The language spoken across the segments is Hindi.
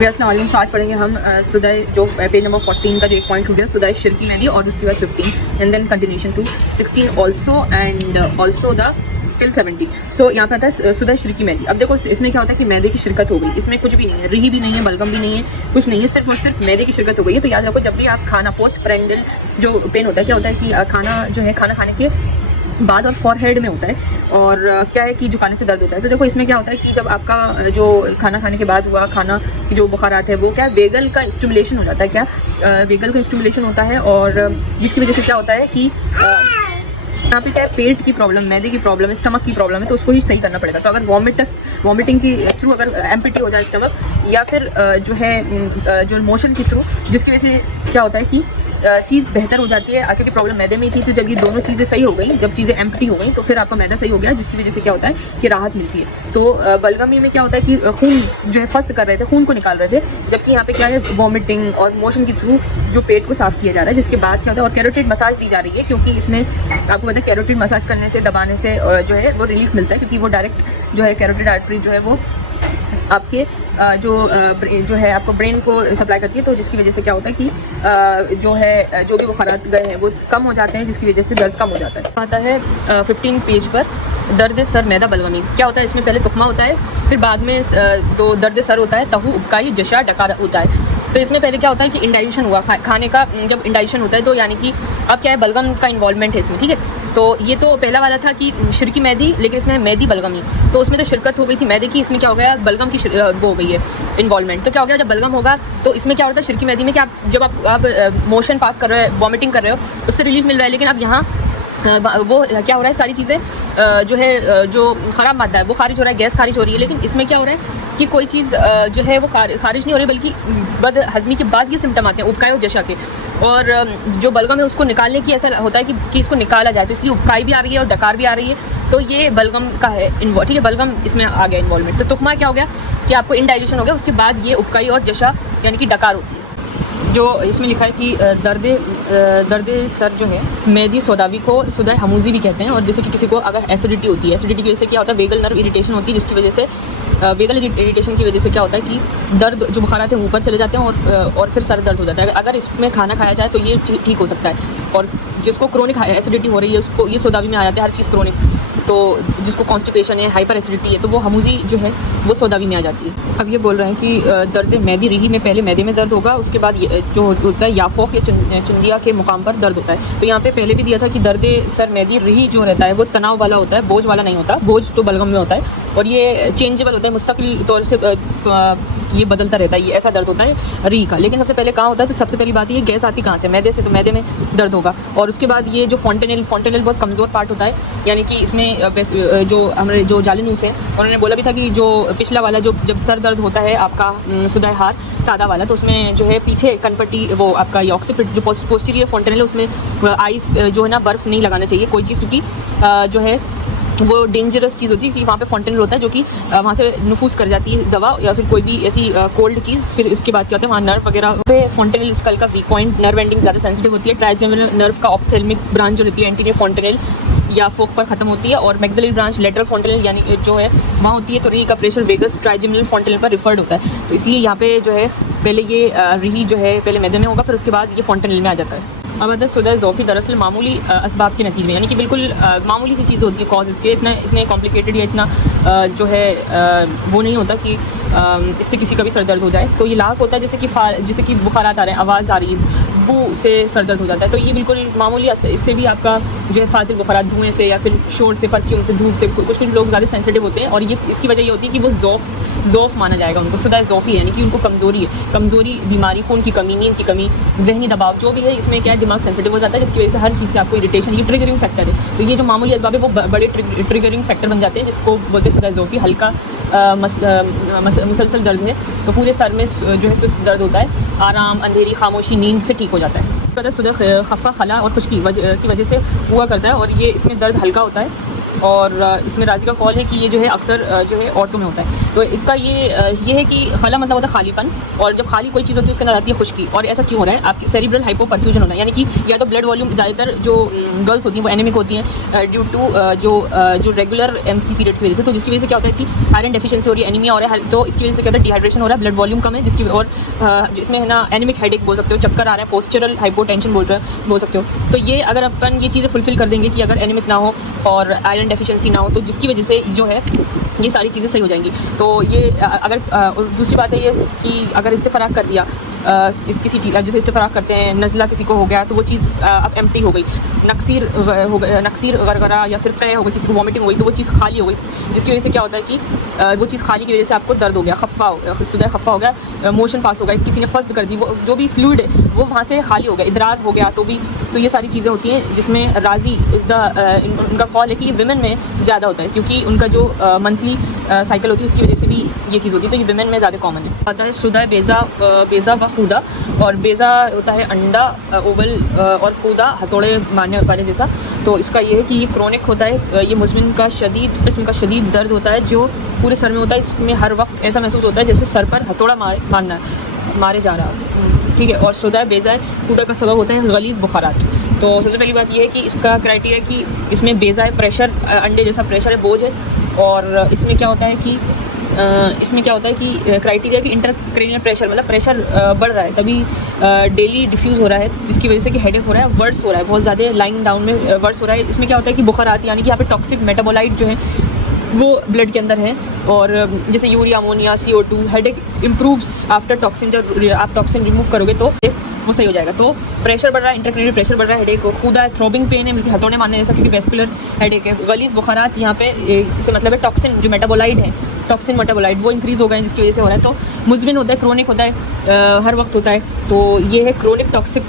अस्सलाम वालेकुम। आज पढ़ेंगे हम सुदाई जो पेज नंबर 14 का जो एक पॉइंट हो गया सुदाई शिरकी मेहंदी और उसके बाद 15 and then continuation to 16 also and also the till 70। So यहाँ पे आता है सुदाई शिरकी मेहंदी। अब देखो इसमें क्या होता है कि मैदे की शिरकत हो गई, इसमें कुछ भी नहीं है, रिही भी नहीं है, बलगम भी नहीं है, कुछ नहीं है, सिर्फ और सिर्फ मैदे की शिरकत हो गई है। तो याद रखो जब भी आप खाना पोस्ट प्रेंडल जो पेन होता है क्या होता है कि खाना जो है खाना खाने के बाद और फॉरहेड में होता है और क्या है कि जुकाने से दर्द होता है। तो देखो इसमें क्या होता है कि जब आपका जो खाना खाने के बाद हुआ खाना की जो बुखारात है वो क्या वेगल का स्टिमुलेशन हो जाता है, क्या वेगल का स्टिमुलेशन होता है और जिसकी वजह से क्या होता है कि यहाँ पे क्या है पेट की प्रॉब्लम, मैदे की प्रॉब्लम है, स्टमक की प्रॉब्लम है, तो उसको ही सही करना पड़ेगा। तो अगर वॉमिटिंग की थ्रू अगर एम्पिटी हो जाए स्टमक या फिर जो है जो मोशन की थ्रू, जिसकी वजह से क्या होता है कि चीज़ बेहतर हो जाती है। आखिर की प्रॉब्लम मैदे में थी तो जब ये दोनों चीज़ें सही हो गई, जब चीज़ें एम्प्टी हो गई तो फिर आपका मैदा सही हो गया, जिसकी वजह से क्या होता है कि राहत मिलती है। तो बलगमी में क्या होता है कि खून जो है फस्त कर रहे थे, खून को निकाल रहे थे, जबकि यहाँ पे क्या है वॉमिटिंग और मोशन के थ्रू जो पेट को साफ किया जा रहा है, जिसके बाद क्या होता है और कैरोटिड मसाज दी जा रही है, क्योंकि इसमें आपको पता है कैरोटिड मसाज करने से दबाने से जो है वो रिलीफ मिलता है, क्योंकि वो डायरेक्ट जो है कैरोटिड आर्टरी जो है वो आपके जो है आपको ब्रेन को सप्लाई करती है। तो जिसकी वजह से क्या होता है कि जो है जो भी बुखारात गए हैं वो कम हो जाते हैं, जिसकी वजह से दर्द कम हो जाता है। आता है 15 पेज पर दर्द सर मैदा बलगमी। क्या होता है इसमें पहले तुखमा होता है, फिर बाद में दो दर्द सर होता है, तहु उबकाई जशा डकार होता है। तो इसमें पहले क्या होता है कि इंडाइजेशन हुआ खाने का, जब इंडाइजेशन होता है तो यानी कि अब क्या है बलगम का इन्वॉल्वमेंट है इसमें, ठीक है। तो ये तो पहला वाला था कि शिरकी मेहंदी, लेकिन इसमें मैदी बलगमी, तो उसमें तो शिरकत हो गई थी मैदे की, इसमें क्या हो गया बलगम की वो हो गई है इन्वॉल्वमेंट। तो क्या हो गया जब बलगम होगा तो इसमें क्या होता है शिरकी मेहंदी में कि जब आप मोशन पास कर रहे हो, वॉमिटिंग कर रहे हो, उससे रिलीफ मिल रहा है। लेकिन अब यहाँ वो क्या हो रहा है सारी चीज़ें जो है जो ख़राब मादा है वो खारिज हो रहा है, गैस खारिज हो रही है। लेकिन इसमें क्या हो रहा है कि कोई चीज़ जो है वो खारिज नहीं हो रही, बल्कि बद हज़मी के बाद ये सिम्टम आते हैं उबकाई और जशा के। और जो बलगम है उसको निकालने की ऐसा होता है कि इसको निकाला जाए, तो इसलिए उबकाई भी आ रही है और डकार भी आ रही है। तो ये बलगम का है ठीक है, बलगम इसमें आ गया इन्वॉल्वमेंट। तो तुखमा क्या हो गया कि आपको इंडाइजेशन हो गया, उसके बाद ये उबकाई और जशा यानी कि डकार होती है। जो इसमें लिखा है कि दर्द सर जो है मैदी सौदावी को सुदाई हमूजी भी कहते हैं। और जैसे कि किसी को अगर एसिडिटी होती है, एसिडिटी की वजह से क्या होता है वेगल नर्व इरिटेशन होती है, जिसकी वजह से वेगल इरिटेशन की वजह से क्या होता है कि दर्द जो बुखारात हैं ऊपर चले जाते हैं और फिर सर दर्द हो जाता है। अगर इसमें खाना खाया जाए तो ये ठीक हो सकता है। और जिसको क्रोनिक एसिडिटी हो रही है उसको ये सौदावी में आ जाता है हर चीज़ क्रोनिक। तो जिसको कॉन्स्टिपेशन है, हाइपर एसिडिटी है, तो वो हमूजी जो है वो सौदावी में आ जाती है। अब ये बोल रहे हैं कि दर्द मैदी रिही में पहले मैदे में दर्द होगा, उसके बाद जो होता है याफोक या चिंदिया के मुकाम पर दर्द होता है। तो यहाँ पे पहले भी दिया था कि दर्द सर मैदी रिही जो रहता है वो तनाव वाला होता है, बोझ वाला नहीं होता। बोझ तो बलगम में होता है और ये चेंजेबल होता है, मुस्तकिल तौर से ये बदलता रहता है, ये ऐसा दर्द होता है री का। लेकिन सबसे पहले कहाँ होता है तो सबसे पहली बात ये गैस आती कहाँ से, मैदे से, तो मैदे में दर्द होगा। और उसके बाद ये जो फॉन्टेनल बहुत कमज़ोर पार्ट होता है, यानी कि इसमें जो हमारे जो जालिनूस है उन्होंने बोला भी था कि जो पिछला वाला जो जब सर दर्द होता है आपका सुदाई हार सादा वाला, तो उसमें जो है पीछे कनपट्टी वो आपका ऑक्सीपिट जो पोस्टीरियर फॉन्टेनल है उसमें आइस जो है ना बर्फ़ नहीं लगाना चाहिए कोई चीज़, क्योंकि जो है वो डेंजरस चीज़ होती है कि वहाँ पे फॉन्टेनल होता है जो कि वहाँ से नफूस कर जाती है दवा या फिर कोई भी ऐसी कोल्ड चीज़। फिर उसके बाद क्या होता है वहाँ नर्व वगैरह पे फॉन्टेनल स्कल का वीक पॉइंट नर्व एंडिंग ज़्यादा सेंसिटिव होती है। ट्राइजेमिनल नर्व का ऑप्थेल्मिक ब्रांच जो रहती है एंटीरियर फॉन्टेनल या फोक पर खत्म होती है, और मैक्सिलरी ब्रांच लेटरल फॉन्टेनल यानी जो है वहाँ होती है। तो री का प्रेशर वेगस ट्राइजेमिनल फॉन्टेनल पर रिफर्ड होता है। तो इसलिए यहाँ पे जो है पहले ये री जो है पहले मैदे में होगा, फिर उसके बाद ये फॉन्टेनल में आ जाता है। अब अदर सुदाई ज़ोफ़ी दरअसल मामूली असबाब के नतीजे में, यानी कि बिल्कुल मामूली सी चीज़ होती है कॉज इसके, इतने कॉम्प्लिकेटेड या इतना जो है वो नहीं होता कि इससे किसी का भी सर दर्द हो जाए। तो ये लाभ होता है जैसे कि बुखारात आ रहे हैं, आवाज़ आ रही है, बू से सर दर्द हो जाता है। तो ये बिल्कुल मामूली, इससे भी आपका जो है फाजिल बुखारात धुएँ से या फिर शोर से, परफ्यूम से, धूप से, कुछ लोग ज़्यादा सेंसिटिव होते हैं और ये इसकी वजह ये होती है कि वो ज़ौफ़ माना जाएगा उनको, सुदाई ज़ोफ़ी यानी कि उनको कमज़ोरी बीमारी, खून की कमी, नींद की कमी, जहनी दबाव जो भी है, इसमें क्या है दिमाग सेंसिटिव हो जाता है, जिसकी वजह से हर चीज़ से आपको इरिटेशन, ये ट्रिगरिंग फैक्टर है। तो ये जो मामूली असबाब है वो बड़े ट्रिगरिंग फैक्टर बन जाते हैं, जिसको बोलते हैं सुदाई ज़ोफ़ी। हल्का मुसलसल दर्द है तो पूरे सर में जो है सुस्त दर्द होता है, आराम, अंधेरी, खामोशी, नींद से ठीक हो जाता है। सुदा खफ़ा, खला और खुश्की की वजह से हुआ करता है और ये इसमें दर्द हल्का होता है और इसमें राजी का कॉल है कि ये जो है अक्सर जो है औरतों में होता है। तो इसका ये है कि खला मतलब होता है खालीपन, और जब खाली कोई चीज़ होती है उसके अंदर आती है खुश्की। और ऐसा क्यों हो रहा है? आपकी सेरिब्रल हाइपोपरफ्यूजन होना है, यानी कि या तो ब्लड वॉल्यूम ज़्यादातर जो गर्ल्स होती हैं वो एनीमिक होती हैं ड्यू टू जो रेगुलर MC पीरियड की वजह से। तो जिसकी वजह से क्या होता है कि आयरन डेफिशिएंसी हो रही है, एनीमिया हो रहा है, तो इसकी वजह से क्या होता है डिहाइड्रेशन हो रहा है, ब्लड वॉल्यूम कम है, जिसकी और इसमें है ना एनीमिक हेडेक बोल सकते हो, चक्कर आ रहा है, पोस्चरल हाइपोटेंशन बोल सकते हो। तो ये अगर अपन ये चीज़ें फुलफिल कर देंगे कि अगर एनीमिक ना हो और आयरन डेफिशिएंसी ना हो, तो जिसकी वजह से जो है ये सारी चीज़ें सही हो जाएंगी। तो ये अगर दूसरी बात है ये कि अगर इस्तेफराग कर दिया किसी चीज़, जैसे इस्तेफराग करते हैं, नज़ला किसी को हो गया तो वो चीज़ अब एम्प्टी हो गई, नक्सीर गरगरा या फिर तय हो गई, किसी को वॉमिटिंग हो गई तो वो चीज़ खाली हो गई, जिसकी वजह से क्या होता है कि वो चीज़ खाली की वजह से आपको दर्द हो गया, सुधा खफ़ा हो गया, मोशन पास हो गया, किसी ने फर्स्ट कर दी, वो जो भी फ्लूइड है वो वहाँ से खाली हो गया, इदरार हो गया, तो ये सारी चीज़ें होती हैं जिसमें राजी उनका कॉल है कि विमेन में ज़्यादा होता है, क्योंकि उनका जो मंथली साइकिल होती है उसकी वजह से भी ये चीज़ होती है। तो ये विमेन में ज़्यादा कॉमन है। आता है सुधा बेज़ा व खुदा, और बेज़ा होता है अंडा ओवल, और खुदा हथौड़े मारने वाले जैसा। तो इसका ये है कि ये क्रोनिक होता है, ये मुज़मिन का शदीद किस्म का शदीद दर्द होता है जो पूरे सर में होता है। इसमें हर वक्त ऐसा महसूस होता है जैसे सर पर हथौड़ा मारे जा रहा, ठीक है। और सुधा बेज़ा खुदा का सबब होता है गलीज़ बुखारात। तो सबसे पहली बात ये है कि इसका क्राइटेरिया कि इसमें बेज़ा है, प्रेशर अंडे जैसा प्रेशर है, बोझ है। और इसमें क्या होता है कि क्राइटेरिया कि इंटरक्रेनियल प्रेशर मतलब प्रेशर बढ़ रहा है, तभी डेली डिफ्यूज़ हो रहा है, जिसकी वजह से कि हेडेक हो रहा है, वर्ड्स हो रहा है, बहुत ज़्यादा लाइंग डाउन में वर्ड्स हो रहा है। इसमें क्या होता है कि बुखारात, यानी कि यहाँ पे टॉक्सिक मेटाबोलाइट जो है वो ब्लड के अंदर है, और जैसे urea, ammonia, CO2, headache improves after toxin. जब आप टॉक्सिन रिमूव करोगे तो वो सही हो जाएगा। तो प्रेशर बढ़ रहा है, इंटरक्रेनियल प्रेशर बढ़ रहा है, हेडेक खुदा है, थ्रोबिंग पेन है, मतलब हथौड़े मारने जैसा, क्योंकि वेस्कुलर हेडेक है। गलीज़ बुखारात, यहाँ पे इससे मतलब है टॉक्सिन जो मेटाबोलाइट है, टॉक्सिन मेटाबोलाइट वो इंक्रीज़ हो गए हैं, जिसकी वजह से हो रहा है। तो मुज़मिन होता है, क्रोनिक होता है, हर वक्त होता है। तो ये है क्रोनिक टॉक्सिक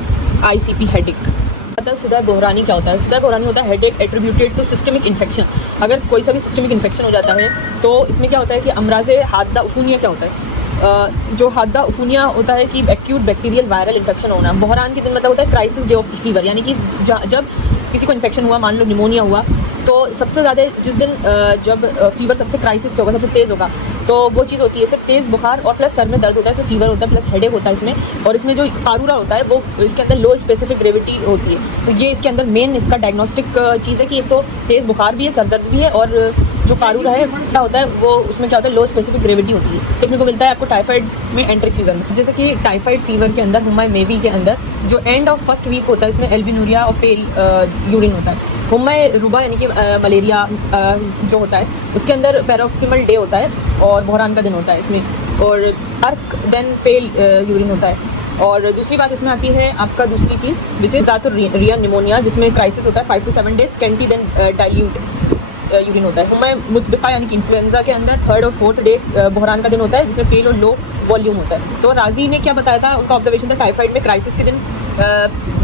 ICP हेडेक। सुधा बहरानी क्या होता है? सुधा बहरानी होता है headache attributed to systemic infection. अगर कोई सा भी सिस्टमिक इन्फेक्शन हो जाता है तो इसमें क्या होता है कि अमराज़ हादा उफूनिया क्या होता है? जो हादा उफूनिया होता है कि एक्यूट बैक्टीरियल वायरल इन्फेक्शन होना। बहरान के दिन मतलब होता है क्राइसिस डे ऑफ फीवर, यानी कि जब किसी को इन्फेक्शन हुआ, मान लो निमोनिया हुआ, तो सबसे ज़्यादा जिस दिन जब फीवर सबसे क्राइसिस पे होगा, सबसे तेज़ होगा, तो वो चीज़ होती है फिर तेज़ बुखार और प्लस सर में दर्द होता है, इसमें फीवर होता है, प्लस हेडेक होता है इसमें। और इसमें जो कारूरा होता है वो इसके अंदर लो स्पेसिफिक ग्रेविटी होती है। तो ये इसके अंदर मेन इसका डायग्नोस्टिक चीज़ है कि एक तो तेज़ बुखार भी है, सर दर्द भी है, और जो कारूरा है क्या होता है वो उसमें क्या होता है लो स्पेसिफिक ग्रेविटी होती है। देखने को मिलता है आपको टाइफाइड में एंट्रिक फीवर में, जैसे कि टाइफाइड फीवर के अंदर हुम्मा मेवी के अंदर जो एंड ऑफ फर्स्ट वीक होता है इसमें एल्बिनूरिया और पेल यूरिन होता है। हुम्मा रूबा यानी कि मलेरिया जो होता है उसके अंदर पैरोक्सिमल डे होता है और बहरान का दिन होता है इसमें, और डार्क देन पेल यूरिन होता है। और दूसरी बात इसमें आती है आपका दूसरी चीज़ विच इज़ ज़ातुर्रिया निमोनिया, जिसमें क्राइसिस होता है 5 to 7 days, scanty then dilute urine होता है। हुम्मा मुतबिका यानी कि इन्फ्लुएंजा के अंदर 3rd और 4th डे बहरान का दिन होता है, जिसमें पेल और लो वॉल्यूम होता है। तो राजी ने क्या बताया था, उनका ऑब्जर्वेशन था टाइफाइड में क्राइसिस के दिन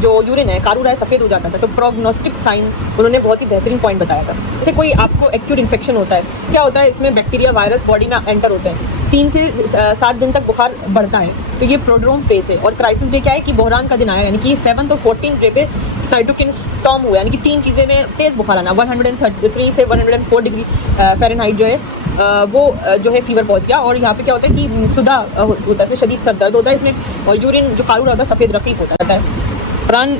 जो यूरिन है कारूरा है सफ़ेद हो जाता था। तो प्रोग्नोस्टिक साइन उन्होंने बहुत ही बेहतरीन पॉइंट बताया था। जैसे कोई आपको एक्यूट इन्फेक्शन होता है, क्या होता है इसमें बैक्टीरिया वायरस बॉडी में एंटर होते हैं, 3 से 7 दिन तक बुखार बढ़ता है, तो ये प्रोड्रोम फेस है। और क्राइसिस डे क्या है कि बहरान का दिन आया, यानी कि 7th और 14th डे पे साइटोकिन स्टॉर्म हुआ, यानी कि 3 चीज़ें में तेज़ बुखार आना, 103 से 104 डिग्री फ़ारेनहाइट जो है वो जो है फीवर पहुंच गया। और यहाँ पे क्या होता है कि सुधा होता है, इसमें शदीद सर दर्द होता है इसमें, और यूरिन जो कारूरा होता है सफ़ेद रकीक होता है। बहरान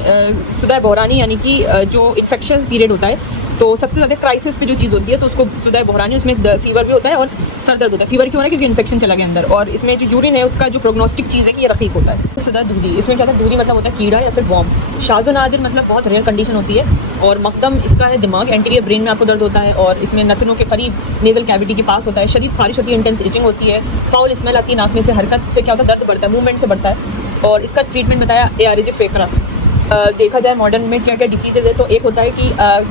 सुधा बहरानी यानी कि जो इन्फेक्शन पीरियड होता है, तो सबसे ज़्यादा क्राइसिस पे जो चीज़ होती है तो उसको सुधा बहरानी, उसमें फीवर भी होता है और सर दर्द होता है। फीवर क्यों हो रहा है? क्योंकि इन्फेक्शन चला गया अंदर। और इसमें जो यूरिन है उसका जो प्रोग्नोस्टिक चीज़ है कि ये रकीक होता है। सुधा दूधी, इसमें क्या होता है, दूधी मतलब होता है कीड़ा या फिर वॉर्म। शाज़ो नादिर मतलब बहुत रेयर कंडीशन होती है। और मकदम इसका है दिमाग, एंटीरियर ब्रेन में आपको दर्द होता है, और इसमें नथनों के करीब नेजल कैविटी के पास होता है, शदीद खारिश होती है, इंटेंस इचिंग होती है, फाउल स्मेल आती है नाक में से, हरकत से क्या होता है दर्द बढ़ता है, मूवमेंट से बढ़ता है। और इसका ट्रीटमेंट बताया ARJ फेकरा। देखा जाए मॉडर्न में क्या क्या डिसीजेज है, तो एक होता है कि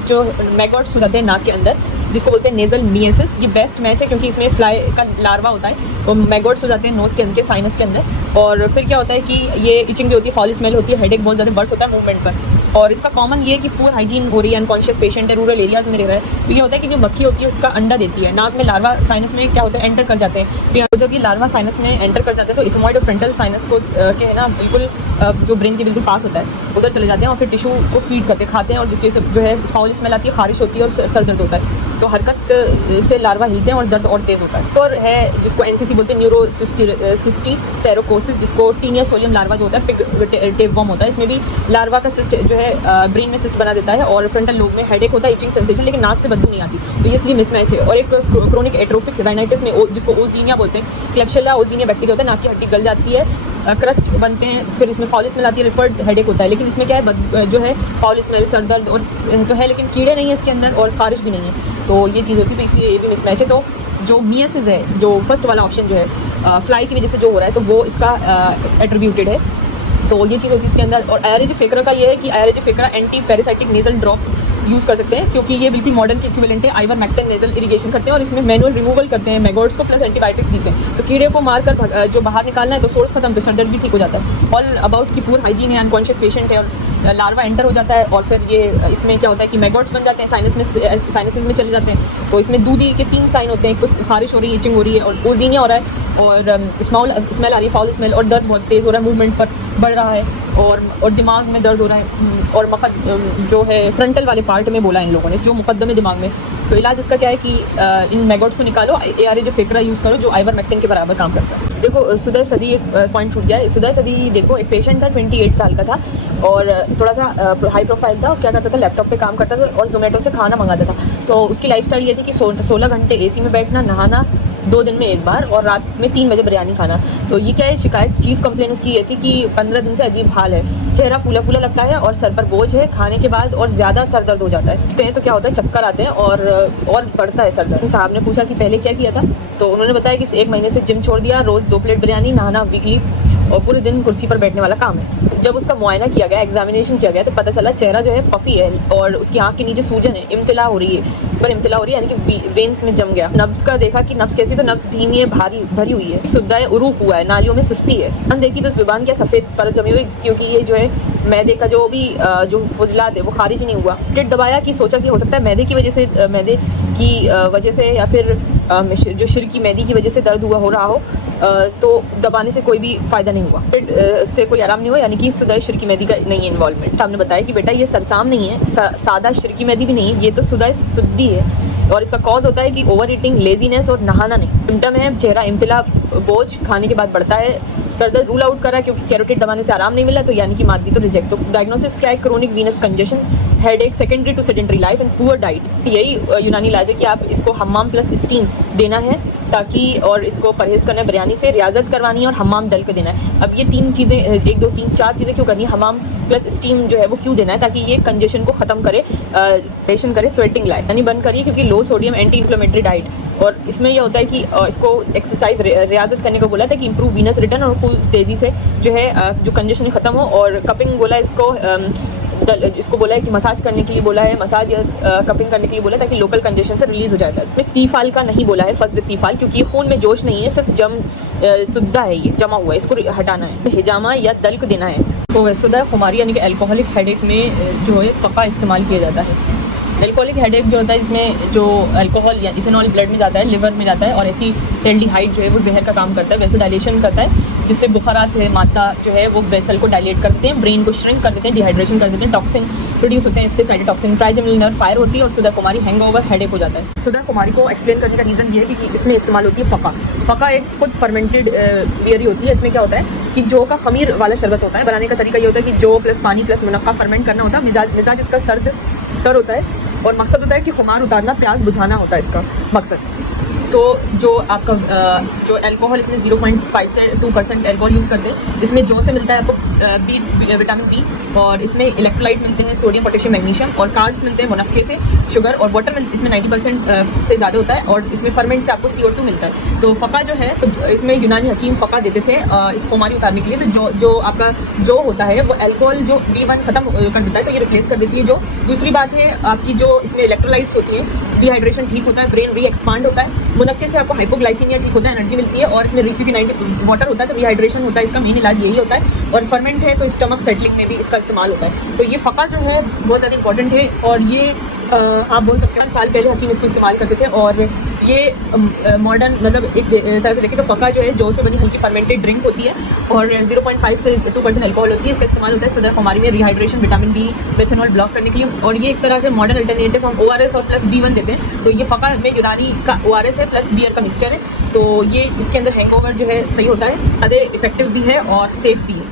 जो मैगॉट्स हो जाते हैं नाक के अंदर, जिसको बोलते हैं नेजल मिएसिस। ये बेस्ट मैच है क्योंकि इसमें फ्लाई का लार्वा होता है, वो मैगॉट्स हो जाते हैं नोज़ के अंदर, साइनस के अंदर। और फिर क्या होता है कि ये इचिंग भी होती है, फॉल स्मेल होती है, हेडेक बहुत ज़्यादा बर्स होता है मूवमेंट पर। और इसका कॉमन ये है कि पूर हाइजीन हो रही है, अनकॉन्शियस पेशेंट है, रूरल एरियाज़ में रह रहा है, तो ये होता है कि जो मक्खी होती है उसका अंडा देती है, नाक में लार्वा साइनस में क्या होता है एंटर कर जाते हैं, तो जब ये लार्वा साइनस में एंटर कर जाते हैं तो इथमॉइड और फ्रंटल साइनस को के है ना बिल्कुल जो ब्रेन के बिल्कुल पास होता है उधर चले जाते हैं और फिर टिश्यू को फीड करते खाते हैं और जिसकी जो है फाउल स्मेल आती है, खारिश होती है और सर दर्द होता है। तो हरकत से लार्वा हिलते हैं और दर्द और तेज़ होता है। तो है जिसको एनसीसी बोलते हैं, न्यूरोसिस्टी सेरोकोसिस, जिसको टीनिया सोलियम लार्वा जो होता है पिग टेपवर्म होता है। इसमें भी लार्वा का सिस्ट जो है ब्रेन में सिस्ट बना देता है और फ्रंटल लोब में हेडेक होता है, इचिंग सेंसेशन, लेकिन नाक से बदबू नहीं आती। तो ये इसलिए मिसमैच है। और एक क्रोनिक एट्रोफिक राइनाइटिस में जिसको ओजीनिया बोलते हैं, क्लेब्सिया ओजीनिया बैक्टीरिया होता है, नाक की हड्डी गल जाती है, क्रस्ट बनते हैं, फिर इसमें फाउल स्मेल आती है, रिफर्ड हेडेक होता है। लेकिन इसमें क्या है जो है फाउल स्मेल, सर दर्द और तो है, लेकिन कीड़े नहीं है इसके अंदर और खारिश भी नहीं है। तो ये चीज़ होती है, तो इसलिए ये भी मिसमैच है। तो जो मियासिस है, जो फर्स्ट वाला ऑप्शन जो है फ्लाई की वजह से जो हो रहा है, तो वो इसका एट्रीब्यूटेड है। तो ये चीज़ होती है इसके अंदर। और आयरेज फेकरा का ये है कि आयरेज फेकरा anti parasitic nasal drop use कर सकते हैं, क्योंकि ये बिल्कुल मॉडर्न के इक्विवेलेंट है। आइवरमेक्टिन नेजल इरिगेशन करते हैं और इसमें मैनुअल रिमूवल करते हैं मैगोट्स को, प्लस एंटीबायोटिक्स देते हैं। तो कीड़े को मारकर जो बाहर निकालना है तो सोर्स खत्म, तो सर दर्द भी ठीक हो जाता है। ऑल अबाउट की पूर हाइजीन है, अनकॉन्शियस पेशेंट है और लार्वा एंटर हो जाता है और फिर ये इसमें क्या होता है कि मैगोट्स बन जाते हैं, साइनसेस में चले जाते हैं। तो इसमें दूधी के 3 साइन होते हैं, एक तो खारिश हो रही है, इचिंग हो रही है और ओजीनिया हो रहा है और स्मेल आ रही है, फाउल स्मेल, और दर्द बहुत तेज़ हो रहा है, मूवमेंट पर बढ़ रहा है और दिमाग में दर्द हो रहा है और जो है फ्रंटल वाले पार्ट में बोला इन लोगों ने, जो मुकद्दमे दिमाग में। तो इलाज इसका क्या है कि इन मैगोट्स को निकालो, ARA फेकरा यूज़ करो जो आइवरमेक्टिन के बराबर काम करता है। देखो सुदय सदी एक पॉइंट छूट गया है। सुदय सदी देखो एक पेशेंट था, 28 साल का था और थोड़ा सा हाई प्रोफाइल था और क्या करता था, लैपटॉप पे काम करता था और जोमेटो से खाना मंगाता था। तो उसकी लाइफस्टाइल ये थी कि 16 घंटे AC में बैठना, नहाना 2 दिन में एक बार और रात में 3 बजे बिरयानी खाना। तो ये क्या है शिकायत, चीफ कंप्लेन उसकी ये थी कि 15 दिन से अजीब हाल है, चेहरा फूला फूला लगता है और सर पर बोझ है, खाने के बाद और ज़्यादा सर दर्द हो जाता है। तो क्या होता है, चक्कर आते हैं और बढ़ता है सर दर्द। साहब ने पूछा कि पहले क्या किया था, तो उन्होंने बताया कि 1 महीने से जिम छोड़ दिया, रोज़ 2 प्लेट बिरयानी, नहाना वीकली और पूरे दिन कुर्सी पर बैठने वाला काम है। जब उसका मुआयना किया गया, एग्जामिनेशन किया गया, तो पता चला चेहरा जो है पफी है और उसकी आँख के नीचे सूजन है, इम्तिला हो रही है, पर इम्तिला हो रही है यानी कि वेन्स में जम गया। नब्ज का देखा कि नब्ज कैसी, तो नब्ज धीमी है, भरी हुई है, सुद्दा है, उरूक हुआ है, नालियों में सुस्ती है। हम देखी तो जुबान क्या सफ़ेद परत जमी हुई, क्योंकि ये जो है मैदे का जो भी जो फुजलात है वो खारिज नहीं हुआ। पेट दबाया कि सोचा कि हो सकता है मैदे की वजह से या फिर जो शिर की मैदी की वजह से दर्द हो रहा हो, तो दबाने से कोई भी फ़ायदा नहीं हुआ, पेट से कोई आराम नहीं हुआ, यानी कि सुदाई शिर की मैदी का नहीं है इन्वॉल्वमेंट। हमने बताया कि बेटा ये सरसाम नहीं है, सादा शिर की मैदी भी नहीं है, ये तो सुदाई सुद्दी है और इसका कॉज होता है कि ओवर ईटिंग, लेजीनेस और नहाना नहीं। सिम्टम है चेहरा इम्तिला, बोझ, खाने के बाद बढ़ता है, सर दर्द रूल आउट करा क्योंकि कैरोटिड दबाने से आराम नहीं मिला, तो यानी कि मादी तो रिजेक्ट। तो डायग्नोसिस क्या है, chronic venous congestion, headache secondary to sedentary life and poor diet. यही यूनानी इलाज है कि आप इसको हम्माम प्लस स्टीम देना है ताकि, और इसको परहेज़ करना है बिरयानी से, रियाजत करवानी है और हम्माम दल के देना है। अब ये 3 चीज़ें, 1 2 3 4 चीज़ें क्यों करनी है, हम्माम प्लस स्टीम जो है वो क्यों देना है, ताकि ये कंजेशन को ख़त्म करे, पेशन करे, स्वेटिंग लाए, यानी बंद करिए, क्योंकि लो सोडियम एंटी इन्फ्लेमेटरी डाइट। और इसमें यह होता है कि इसको एक्सरसाइज रियाजत करने को बोला था कि इंप्रूव वीनस रिटर्न और फुल तेज़ी से जो है जो कंजेशन ख़त्म हो, और कपिंग बोला इसको बोला है कि मसाज करने के लिए बोला है, मसाज या कपिंग करने के लिए बोला है, ताकि लोकल कंजेशन से रिलीज़ हो जाता है। इसमें तीफाल का नहीं बोला है, फर्स्ट तीफाल, क्योंकि खून में जोश नहीं है, सिर्फ सुद्दा है, ये जमा हुआ है, इसको हटाना है। हिजामा या दल्क देना है। तो वैसुदा खुमारी यानी कि अल्कोहलिक हेडेक में जो है फ़का इस्तेमाल किया जाता है। एल्कोहलिक हेडेक जो होता है, इसमें जो अल्कोहल या इथेनॉल ब्लड में जाता है, लिवर में जाता है, और ऐसी एल्डिहाइड जो है वो जहर का काम करता है, वैसे डायलेशन करता है, जिससे बुखारात है, मादा जो है वो वेसल को डायलेट कर देते हैं, ब्रेन को श्रिंक कर देते हैं, डिहाइड्रेशन कर देते हैं, टॉक्सिन प्रोड्यूस होते हैं, इससे साइटोटॉक्सिन, ट्राइजेमिनल नर्व फायर होती है और सुधा कुमारी हैंगओवर हेडेक हो जाता है। सुधा कुमारी को एक्सप्लेन करने का रीज़न ये है कि इसमें इस्तेमाल होती है फ़का। फ़का एक खुद फर्मेंटेड बियरी होती है। इसमें क्या होता है कि जौ का खमीर वाला शरबत होता है। बनाने का तरीका ये होता है कि जौ प्लस पानी प्लस मुनक्का फर्मेंट करना होता है। मिजाज इसका सर्द तर होता है और मकसद होता है कि खुमार उतारना, प्यास बुझाना होता है इसका मकसद। तो जो आपका जो अल्कोहल, इसमें 0.5 से 2% अल्कोहल यूज़ करते हैं। इसमें जौ से मिलता है आपको विटामिन बी, और इसमें इलेक्ट्रोलाइट मिलते हैं, सोडियम, पोटेशियम, मैग्नीशियम, और कार्ब्स मिलते हैं मुनक्के से, शुगर और वाटर में इसमें 90% से ज़्यादा होता है, और इसमें फर्मेंट से आपको CO2 मिलता है। तो फ़का जो है, तो इसमें यूनानी हकीम फ़का देते थे इस खुमारी उतारने के लिए। तो जो आपका जो होता है वो अल्कोहल जो B1 ख़त्म कर देता है, तो ये रिप्लेस कर देती है जो। दूसरी बात है आपकी जो इसमें इलेक्ट्रोलाइट्स होती हैं, डिहाइड्रेशन ठीक होता है, ब्रेन री एक्सपांड होता है, मुनक्के से आपको हाइपोग्लाइसीमिया ठीक होता है, एनर्जी मिलती है, और इसमें क्योंकि 90 वाटर होता है तो रिहाइड्रेशन होता है, इसका मेन इलाज यही होता है। और फर्मेंट है तो स्टमक सेटलिंग में भी इसका इस्तेमाल होता है। तो ये फ़का जो है बहुत ज़्यादा इंपॉर्टेंट है, और ये आप बोल सकते हैं 4 साल पहले हकीम इसको इस्तेमाल करते थे, और ये मॉडर्न मतलब एक तरह से देखें तो फ़का जो है जौ से बनी हल्की फर्मेंटेड ड्रिंक होती है और 0.5 से 2% अल्कोहल होती है। इसका इस्तेमाल होता है सदर हमारी में rehydration, vitamin D, methanol block करने के लिए। और ये एक तरह से मॉडर्न अल्टरनेटिव हम ORS और प्लस B1 देते हैं। तो ये फ़का में यूनानी का ORS है प्लस बियर का मिक्सचर है। तो ये इसके अंदर हैंगओवर जो है सही होता है, ज़्यादा इफेक्टिव भी है और सेफ भी है।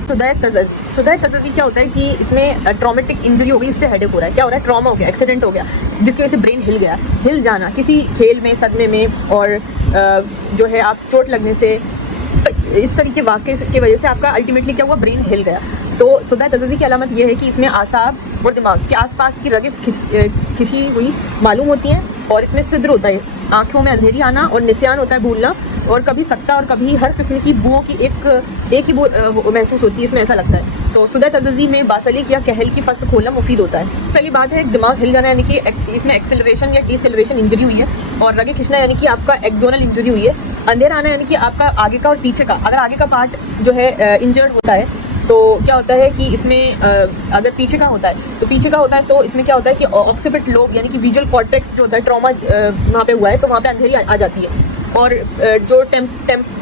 सुदाय तज़ज़ी क्या होता है कि इसमें ट्रॉमेटिक इंजरी हो गई, इससे हेडेक हो रहा है। क्या हो रहा है? ट्रॉमा हो गया, एक्सीडेंट हो गया जिसकी वजह से ब्रेन हिल गया। हिल जाना किसी खेल में, सदमे में और जो है आप चोट लगने से, इस तरीके वाक़े की वजह से आपका अल्टीमेटली क्या हुआ? ब्रेन हिल गया। तो सुदाय तज़ज़ी की अलामत ये है कि इसमें आसाब और दिमाग के आसपास की रगें खिंची हुई मालूम होती हैं और इसमें सिद्र होता है, आँखों में अंधेरी आना और निस्यान होता है, भूलना, और कभी सकता और कभी हर किस्म की बुओं की एक ही बू महसूस होती है, इसमें ऐसा लगता है। तो सुदाय तज़ज़ी में बासलिक या कहल की फस्त खोलना मुफीद होता है। पहली बात है दिमाग हिल जाना, यानी कि इसमें एक्सेलरेशन या डिसेलरेशन इंजरी हुई है, और रगें खिंचना यानी कि आपका एक्सोनल इंजरी हुई है। अंधेरा आना यानी कि आपका आगे का और पीछे का, अगर आगे का पार्ट जो है इंजर्ड होता है तो क्या होता है कि इसमें अगर पीछे का होता है तो इसमें क्या होता है कि ऑक्सीपिट लोब यानी कि विजुअल कॉर्टेक्स जो होता है, ट्रॉमा वहाँ पे हुआ है तो वहाँ पे अंधेरी आ जाती है। और जो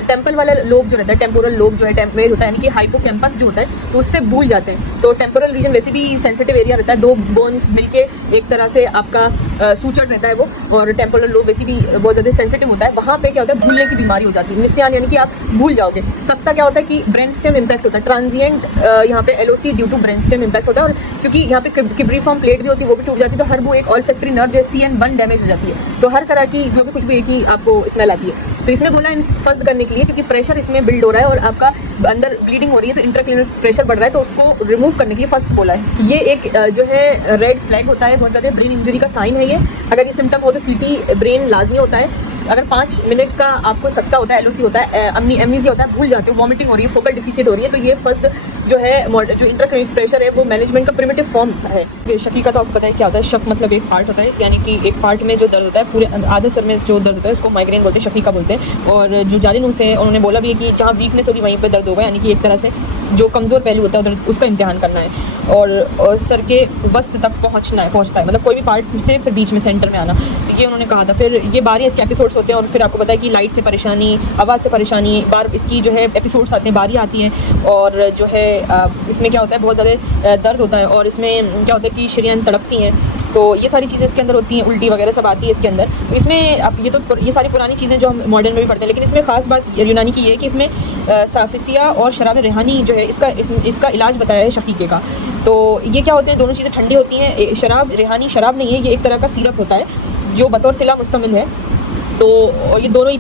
टेम्पल वाला लोब जो रहता है, टेम्पोरल लोब जो है में होता है, यानी कि हाइपोकैम्पस जो होता है, तो उससे भूल जाते हैं। तो टेम्पोरल रीजन वैसे भी सेंसिटिव एरिया रहता है, दो बोन्स मिलके एक तरह से आपका सूचड़ रहता है वो, और टेम्पोरल लोब वैसे भी बहुत ज़्यादा सेंसिटिव होता है। वहाँ पे क्या होता है? भूलने की बीमारी हो जाती है, निस्यान, यानी कि आप भूल जाओगे। सकता क्या होता है कि ब्रेन स्टेम इम्पैक्ट होता है, ट्रांजिएंट यहाँ पे LOC due to brain stem impact होता है। और क्योंकि यहाँ पे किब्रीफॉर्म प्लेट भी होती है, वो भी टूट जाती है, तो हर वो एक ऑल्फैक्टरी नर्व जो CN1 डैमेज हो जाती है। तो हर तरह की जो भी कुछ भी एक ही आपको स्मेल आती है। तो इसमें बोला फर्स्ट करने के लिए, क्योंकि प्रेशर इसमें बिल्ड हो रहा है और आपका अंदर ब्लीडिंग हो रही है, तो इंट्राक्लिनिकल प्रेशर बढ़ रहा है, तो उसको रिमूव करने के लिए फर्स्ट बोला है। ये एक जो है रेड फ्लैग होता है, बहुत ज़्यादा ब्रेन इंजरी का साइन है ये। अगर ये सिम्टम हो तो CT ब्रेन लाजमी होता है। अगर 5 मिनट का आपको सकता होता है, LOC होता है, अमनीज़िया होता है, भूल जाते हो, वॉमिटिंग हो रही है, फोकल डिफिसिट हो रही है, तो ये फर्स्ट जो है जो इंट्राक्रेनियल प्रेशर है वो मैनेजमेंट का प्रिमिटिव फॉर्म है। शकी का तो आपको पता है क्या होता है? शक मतलब एक पार्ट होता है, यानी कि एक पार्ट में जो दर्द होता है, पूरे आधे सर में जो दर्द होता है उसको माइग्रेन बोलते हैं, शकी का बोलते हैं। और जो जालिनूस है उन्होंने बोला भी है कि जहाँ वीकनेस होगी वहीं पर दर्द होगा, यानी कि एक तरह से जो कमज़ोर पहलू होता है उधर उसका इम्तिहान करना है और सर के वस्त तक पहुँचता है, मतलब कोई भी पार्ट से फिर बीच में सेंटर में आना। तो ये उन्होंने कहा था। फिर ये 12 इसके एपिसोड्स होते हैं और फिर आपको पता है कि लाइट से परेशानी, आवाज़ से परेशानी, बार इसकी जो है एपिसोड्स आते हैं, बारी आती हैं। और जो है इसमें क्या होता है? बहुत ज़्यादा दर्द होता है और इसमें क्या होता है कि शरीयान तड़पती हैं, तो ये सारी चीज़ें इसके अंदर होती हैं, उल्टी वगैरह सब आती है इसके अंदर। तो इसमें आप ये सारी पुरानी चीज़ें जो हम मॉडर्न में भी पढ़ते हैं, लेकिन इसमें ख़ास बात यूनानी की ये है कि इसमें साफिसिया और शराब रेहानी जो है इसका इलाज बताया है शकीके का। तो ये क्या होते हैं? दोनों चीज़ें ठंडी होती हैं। शराब रेहानी शराब नहीं है, ये एक तरह का सिरप होता है जो बतौर तिला मुस्तमिल है। तो ये दोनों ही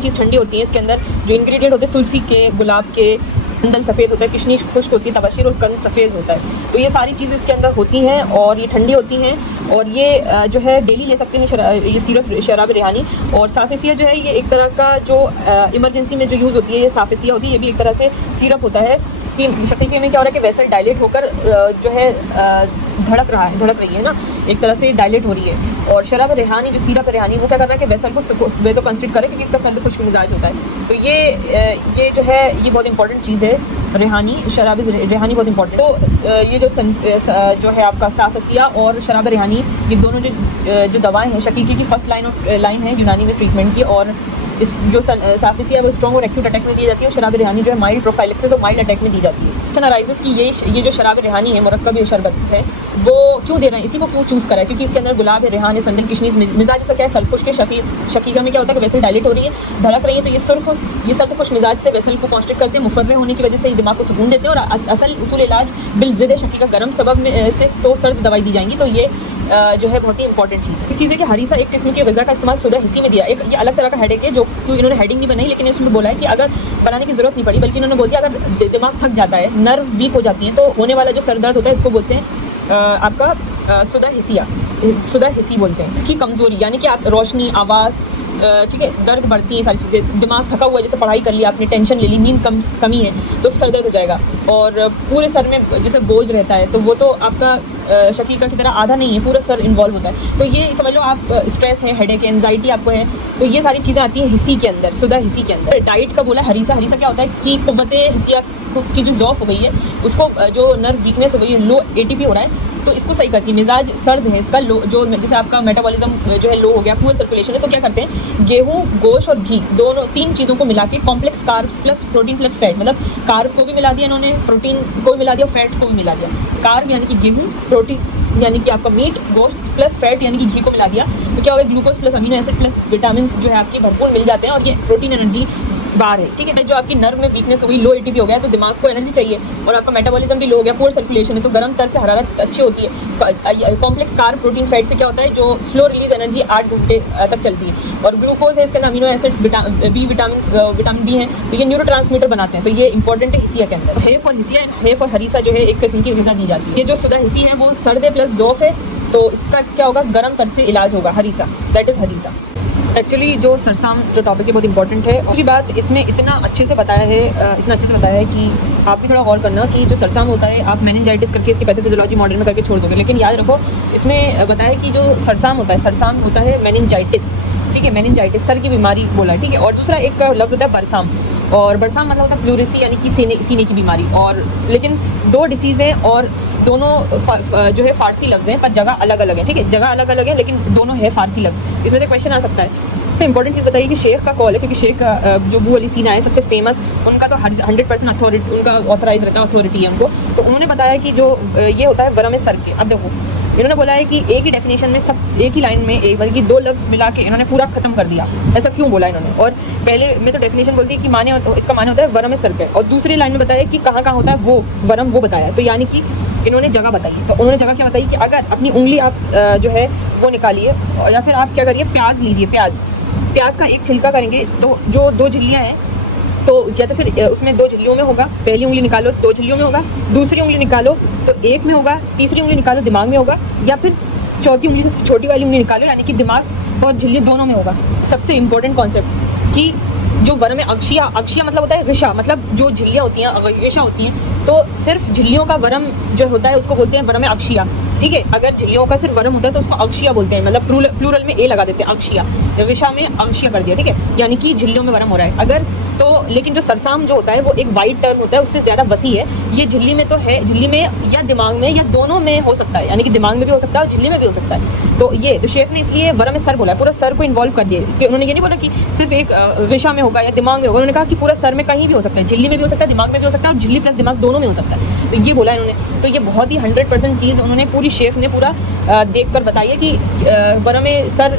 चीज़ ठंडी होती हैं। इसके अंदर जो इंग्रेडिएंट होते हैं तुलसी के, गुलाब के, अंदन सफ़ेद होता है, किशमिश खुश्क होती है, तबशीर और कंद सफ़ेद होता है। तो ये सारी चीज़ें इसके अंदर होती हैं और ये ठंडी होती हैं और ये जो है डेली ले सकते हैं ये सिरप शराब रेहानी। और साफिसिया जो है ये एक तरह का जो इमरजेंसी में जो यूज़ होती है, ये साफिसिया होती है, ये भी एक तरह से सिरप होता है कि शकीके में क्या हो रहा है कि वेसल डायलेट होकर जो है धड़क रही है ना, एक तरह से डायलेट हो रही है। और शराब रेहानी जो सिरप रेहानी वो क्या कर रहा है कि वेसल को वेजो कंस्ट्रिक्ट करे, क्योंकि इसका सर्द खुश्क मिजाज होता है। तो ये जो है ये बहुत इंपॉर्टेंट चीज़ है, रेहानी, शराब रेहानी बहुत इंपॉर्टेंट। तो ये जो है आपका साफिसिया और शराब रेहानी, ये दोनों जो दवाएँ हैं शकीके की फर्स्ट लाइन है यूनानी में ट्रीटमेंट की। और इस जो साफिसिया है वो स्ट्रॉन्ग और एक्यूट अटैक में दी जाती है, और शराब रेहानी जो है माइल्ड प्रोफाइलेक्सिस और माइल्ड अटैक में दी जाती है। एनालाइसिस की ये जो शराब रेहानी है, मुरक्कब ये शरबत है, वो क्यों दे रहे हैं, इसी को क्यों चूज़ करा है? क्योंकि इसके अंदर गुलाब है, रेहान है, संदन, किशमिश, मिजाज इसका क्या है? सर्द-खुश्क के शकीका में क्या होता है कि वेसल डायलेट हो रही है, धड़क रही है, तो ये सर्द-खुश्क मिजाज से वेसल को कॉन्स्ट्रिक्ट करते हैं, मुफर्रे होने की वजह से दिमाग को सुकून देते हैं। और असल उसूल इलाज बिलज़िद है शकीका गर्म सबब में से तो सर्द दवाई दी जाएंगी। तो ये जो है बहुत ही इंपॉर्टेंट चीज़ है। एक चीज़ है कि हरीसा एक किस्म की ग़िज़ा का इस्तेमाल सुदा हिस्सी में दिया। एक ये अलग तरह का हेडेक है जो क्यों इन्होंने हेडिंग नहीं बनाई, लेकिन इसमें बोला है कि अगर बनाने की ज़रूरत नहीं पड़ी, बल्कि इन्होंने बोल दिया अगर दिमाग थक जाता है, नर्व वीक हो जाती है, तो होने वाला जो सर दर्द होता है इसको बोलते हैं आपका सुदा हिस्सी बोलते हैं। इसकी कमज़ोरी यानी कि आप रोशनी, आवाज़, ठीक है, दर्द बढ़ती है, सारी चीज़ें, दिमाग थका हुआ है, जैसे पढ़ाई कर लिया आपने, टेंशन ले ली, नींद कमी है, तो सर दर्द हो जाएगा। और पूरे सर में जैसे बोझ रहता है, तो वो तो आपका शकीका की तरह आधा नहीं है, पूरा सर इन्वॉल्व होता है। तो ये समझ लो आप स्ट्रेस है, हेडेक है, एंजाइटी आपको है, तो ये सारी चीज़ें आती हैं हिस्सी के अंदर, सुदा हिस्सी के अंदर। डाइट का बोला हरीसा क्या होता है कि कुव्वत हिस्सिया की जो ज़ौफ़ हो गई है, उसको जो नर्व वीकनेस हो गई है, लो ATP हो रहा है, तो इसको सही करती है। मिजाज सर्द है इसका, लो जो जैसे आपका मेटाबॉलिज्म जो है लो हो गया, पुअर सर्कुलेशन है, तो क्या करते हैं गेहूँ, गोश्त और घी दोनों 3 चीज़ों को मिला के complex carbs plus protein plus fat, मतलब कार्ब को भी मिला दिया इन्होंने, प्रोटीन को भी मिला दिया और फैट को भी मिला दिया। कार्ब यानी कि गेहूँ, प्रोटीन यानी कि आपका मीट, गोश्त प्लस फैट यानी कि घी को मिला दिया, तो क्या होगा glucose plus amino acid plus vitamin जो है आपकी भरपूर मिल जाते हैं और ये प्रोटीन एनर्जी बार है, ठीक है। जो आपकी नर्व में वीकनेस हो गई, लो एटीपी हो गया, तो दिमाग को एनर्जी चाहिए और आपका मेटाबॉलिज्म भी लो हो गया, पुअर सर्कुलेशन है, तो गर्म तर से हरारत अच्छी होती है। कॉम्प्लेक्स कार्ब प्रोटीन फैट से क्या होता है, जो स्लो रिलीज एनर्जी 8 घंटे तक चलती है। और ग्लूकोज है, इसके अंदर अमीनो एसिड्स, विटामिन बी हैं, तो ये न्यूरोट्रांसमीटर बनाते हैं, तो ये इंपॉर्टेंट है हिसिया के अंदर। हेफ और हिसिया, हेफ और हरीसा जो है एक किस्म की ग़िज़ा दी जाती है। ये जो शुदा हिसी है वो सर्द प्लस ज़ौफ़ है, तो इसका क्या होगा, गर्म तर से इलाज होगा, harees, that is harees. Actually जो सरसाम जो टॉपिक है बहुत इंपॉर्टेंट है। दूसरी बात, इसमें इतना अच्छे से बताया है कि आप भी थोड़ा गौर करना कि जो सरसाम होता है, आप मेनिंजाइटिस करके इसकी पैथोफिजियोलॉजी मॉडल में करके छोड़ दोगे, लेकिन याद रखो इसमें बताया कि जो सरसाम होता है मेनिंजाइटिस, ठीक है, मेनिंजाइटिस सर की बीमारी बोला है, ठीक है। और दूसरा एक लफ्ज़ होता है बरसाम, और बरसाम मतलब होता है प्लूरेसी यानी कि सीने की बीमारी। और लेकिन 2 डिसीज़ हैं और दोनों जो है फ़ारसी लफ्ज़ हैं, पर जगह अलग अलग है, ठीक है, जगह अलग अलग है लेकिन दोनों है फ़ारसी लफ्ज़। इसमें से क्वेश्चन आ सकता है। तो इंपॉर्टेंट चीज़ बताइए कि शेख का कॉल है, क्योंकि शेख का जो अबू अली सीना है सबसे फेमस, उनका तो 100% अथॉरिटी, उनका ऑथराइज रहता है, अथॉरिटी है उनको। तो उन्होंने बताया कि जो ये होता है वरम सर के। अब देखो इन्होंने बोला है कि एक ही डेफिनेशन में सब एक ही लाइन में एक बल्कि 2 लफ्ज़ मिला के इन्होंने पूरा ख़त्म कर दिया। ऐसा क्यों बोला इन्होंने? और पहले में तो डेफिनेशन बोल दी कि इसका माने होता है वरम सर पे, और दूसरी लाइन में बताया कि कहाँ कहाँ होता है वो वरम, वो बताया। तो यानी कि इन्होंने जगह बताई। तो उन्होंने जगह क्या बताई कि अगर अपनी उंगली आप जो है वो निकालिए, या फिर आप क्या करिए, प्याज लीजिए, प्याज का एक छिलका करेंगे, तो जो 2 झिल्लियाँ हैं, तो या तो फिर उसमें 2 झिल्लियों में होगा, पहली उंगली निकालो 2 झिल्लियों में होगा, दूसरी उंगली निकालो तो 1 में होगा, तीसरी उंगली निकालो दिमाग में होगा, या फिर चौथी उंगली से छोटी वाली उंगली निकालो यानी कि दिमाग और झिल्ली दोनों में होगा। सबसे इम्पोर्टेंट कॉन्सेप्ट कि जो वरम में अक्षिया मतलब होता है ग़िशा, मतलब जो झिल्लियाँ होती हैं, ग़िशा होती हैं, तो सिर्फ झिल्लियों का वरम जो होता है उसको बोलते हैं वरम अक्षिया, ठीक है। अगर झिल्लियों का सिर्फ वरम होता है तो उसको अक्षिया बोलते हैं, मतलब प्लूरल में ए लगा देते हैं, अक्षिया, ग़िशा में अक्षिया कर दिया, ठीक है, यानी कि झिल्लियों में वरम हो रहा है। अगर तो लेकिन जो सरसाम जो होता है वो एक वाइड टर्म होता है, उससे ज़्यादा वसी है। ये झिल्ली में तो है, झिल्ली में या दिमाग में या दोनों में हो सकता है, यानी कि दिमाग में भी हो सकता है और झिल्ली में भी हो सकता है। तो ये तो शेख ने इसलिए वरम सर बोला, पूरा सर को इन्वॉल्व कर दिया, कि उन्होंने ये नहीं बोला कि सिर्फ एक ग़िशा में होगा या दिमाग में होगा, उन्होंने कहा कि पूरा सर में कहीं भी हो सकता है, झिल्ली में भी हो सकता है, दिमाग में भी हो सकता है, और झिल्ली प्लस दिमाग दोनों में हो सकता है। तो ये बोला इन्होंने। तो ये बहुत ही 100% चीज़ उन्होंने पूरी शेख ने पूरा देख कर बताई है कि वरम सर,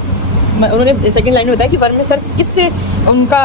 उन्होंने सेकंड लाइन में बताया कि वरम सर किससे उनका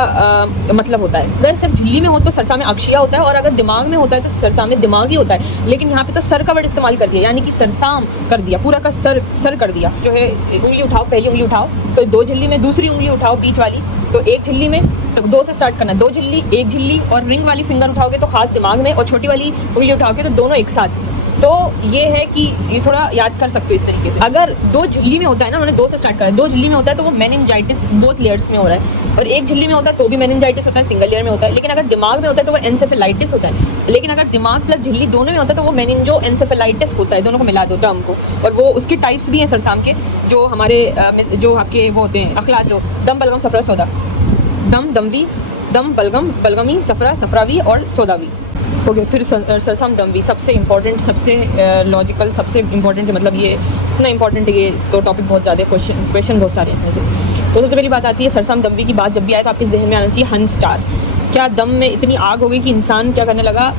मतलब होता है। अगर सिर्फ झिल्ली में हो तो सरसा में अक्षिया होता है, और अगर दिमाग में होता है तो सरसा में दिमाग ही होता है। लेकिन यहाँ पे तो सर का वर्ड इस्तेमाल कर दिया, यानी कि सरसाम कर दिया, पूरा का सर कर दिया। जो है उंगली उठाओ, पहली उंगली उठाओ तो 2 झिल्ली में, दूसरी उंगली उठाओ बीच वाली तो 1 झिल्ली में, तो 2 से स्टार्ट करना, 2 झिल्ली 1 झिल्ली, और रिंग वाली फिंगर उठाओगे तो खास दिमाग में, और छोटी वाली उंगली उठाओगे तो दोनों एक साथ। तो ये है कि ये थोड़ा याद कर सकते हो इस तरीके से। अगर 2 झिल्ली में होता है ना, उन्होंने 2 से स्टार्ट करा, 2 झिल्ली में होता है तो वो मेनिंजाइटिस बोथ लेयर्स में हो रहा है, और 1 झिल्ली में होता है तो भी मेनिंजाइटिस होता है, सिंगल लेयर में होता है। लेकिन अगर दिमाग में होता है तो वो एनसेफेलाइटिस होता है। लेकिन अगर दिमाग प्लस झिल्ली दोनों में होता है तो वो मेनिंजो एनसेफेलाइटिस होता है। दोनों को मिला दो टर्म को, और वो उसके टाइप्स भी हैं सरसाम के, जो हमारे जो आपके वो होते हैं अखलात, जो दम बलगम सफरा सौदा, दमवी, दम बलगम बलगमी, सफरा सफरावी और सौदावी हो गए। फिर सरसाम दमवी सबसे इंपॉर्टेंट, सबसे लॉजिकल, सबसे इंपॉर्टेंट, मतलब ये इतना इंपॉर्टेंट है ये तो टॉपिक बहुत ज़्यादा, क्वेश्चन बहुत सारे हैं इसमें से। तो सबसे पहली बात आती है सरसाम दमवी की बात जब भी आए तो आपके जहन में आना चाहिए हंस स्टार। क्या दम में इतनी आग हो गई कि इंसान क्या करने लगा,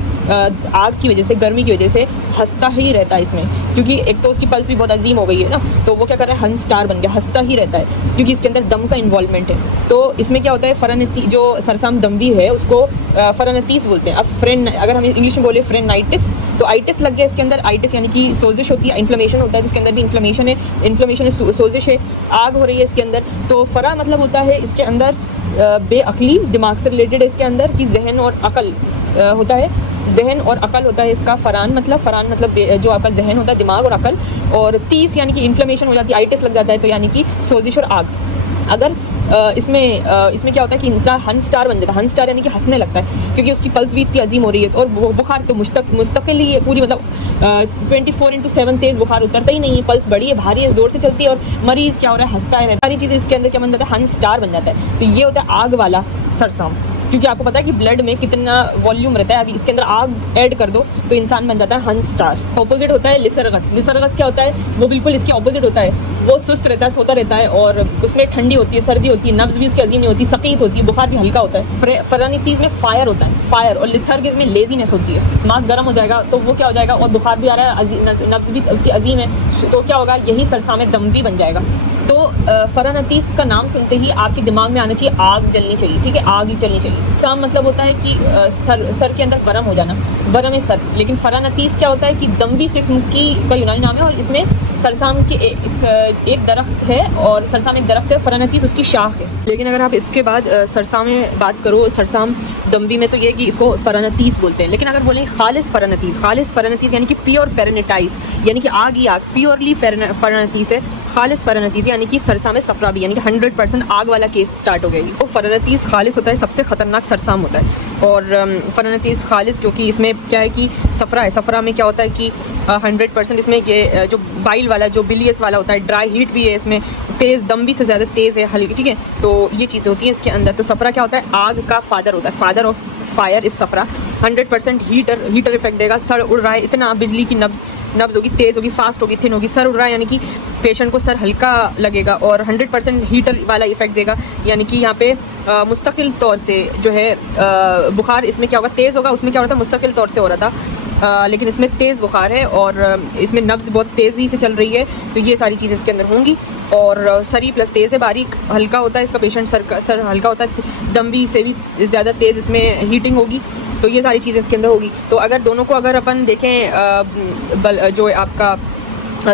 आग की वजह से, गर्मी की वजह से हंसता ही रहता है इसमें, क्योंकि एक तो उसकी पल्स भी बहुत अजीम हो गई है ना, तो वो क्या कर रहा है, हंस स्टार बन गया, हंसता ही रहता है क्योंकि इसके अंदर दम का इन्वॉल्वमेंट है। तो इसमें क्या होता है, फरनती जो सरसाम दमवी है उसको फरनतीस बोलते हैं। अब अगर हम इंग्लिश में बोले फ्रेनाइटिस, तो आइटिस लग गया इसके अंदर, आइटिस यानी कि सोजिश होती है, इन्फ्लेमेशन होता है, जिसके अंदर भी इन्फ्लेमेशन है, सोजिश है, आग हो रही है इसके अंदर। तो फरा मतलब होता है इसके अंदर बेअक्ली, दिमाग से रिलेटेड है इसके अंदर, कि जहन और अकल होता है, जहन और अकल होता है इसका। फरान मतलब जो आपका जहन होता है, दिमाग और अकल, और 30 यानी कि इन्फ्लेमेशन हो जाती है, आइटिस लग जाता है, तो यानी कि सोजिश और आग। अगर इसमें क्या होता है कि इंसान हंस स्टार बन जाता है, हंस स्टार यानी कि हंसने लगता है, क्योंकि उसकी पल्स भी इतनी अजीम हो रही है, और बुखार तो मुस्तकिल ही है पूरी, मतलब 24/7 तेज़ बुखार उतरता ही नहीं है, पल्स बड़ी है, भारी है, ज़ोर से चलती है, और मरीज़ क्या हो रहा है, हंसता है, सारी चीज़ें इसके अंदर क्या बन जाता है, हंस स्टार बन जाता है। तो ये होता है आग वाला सरसाम। क्योंकि आपको पता है कि ब्लड में कितना वॉल्यूम रहता है। अभी इसके अंदर आग ऐड कर दो तो इंसान बन जाता है हंस स्टार। ऑपोजिट होता है लिसरगस। लिसरगस क्या होता है? वो बिल्कुल इसके ऑपोजिट होता है। वो सुस्त रहता है, सोता रहता है और उसमें ठंडी होती है, सर्दी होती है, नब्ज़ भी उसकी अजीम नहीं होती, सकीत होती है, बुखार भी हल्का होता है। फरानीतीस में फायर होता है, फायर। और लिथर्गिस में लेजीनेस होती है, दिमाग गर्म हो जाएगा तो वो क्या हो जाएगा, और बुखार भी आ रहा है, नब्ज़ भी उसकी अजीम है, तो क्या होगा, यही सरसाम दम भी बन जाएगा। तो फरानतीस का नाम सुनते ही आपके दिमाग में आना चाहिए आग जलनी चाहिए, ठीक है, आग ही चलनी चाहिए। साम मतलब होता है कि सर के अंदर वरम हो जाना, वरम है सर। लेकिन फरानतीस क्या होता है कि दमवी किस्म की का यूनानी नाम है और इसमें सरसाम के एक दरख्त है और सरसाम एक दरख्त है, फरानतीस उसकी शाख है। लेकिन अगर आप इसके बाद सरसाम में बात करो, सरसाम दम्बी में, तो ये कि इसको फरानतीस बोलते हैं। लेकिन अगर बोलें खालिस फरानतीस यानी कि प्योर फेरेनेटाइज, यानी कि आग ही आग, प्योरली फरानतीस है। खालिस फरानतीस यानी कि सरसाम सफरा भी, यानी कि 100% आग वाला केस स्टार्ट हो गया। तो फरानतीस खालिस होता है, सबसे ख़तरनाक सरसाम होता है। और फरानतीस खालिस क्योंकि इसमें क्या है कि सफरा है। सफरा में क्या होता है कि 100% इसमें ये जो बाइल वाला, जो बिलियस वाला होता है, ड्राई हीट भी है इसमें, तेज़ दम भी से ज़्यादा तेज़ है हल्की, ठीक है। तो ये चीज़ें होती हैं इसके अंदर। तो सफरा क्या होता है, आग का फादर होता है, फादर ऑफ फायर इस सफरा। 100% हीटर इफेक्ट देगा। सर उड़ रहा है, इतना बिजली की नब्ज़ होगी, तेज़ होगी, फास्ट होगी, थिन होगी, सर उड़ रहा है यानी कि पेशेंट को सर हल्का लगेगा। और 100% हीटर वाला इफेक्ट देगा, यानी कि यहाँ पे मुस्तकिल तौर से जो है बुखार इसमें क्या होगा, तेज़ होगा। उसमें क्या हो रहा था, मुस्तकिल तौर से हो रहा था, लेकिन इसमें तेज़ बुखार है और इसमें नब्ज़ बहुत तेज़ी से चल रही है। तो ये सारी चीज़ें इसके अंदर होंगी। और सरी प्लस तेज़ है, बारीक हल्का होता है इसका पेशेंट, सर हल्का होता है, दम भी से भी ज़्यादा तेज़ इसमें हीटिंग होगी। तो ये सारी चीज़ें इसके अंदर होगी। तो अगर दोनों को अगर अपन देखें जो आपका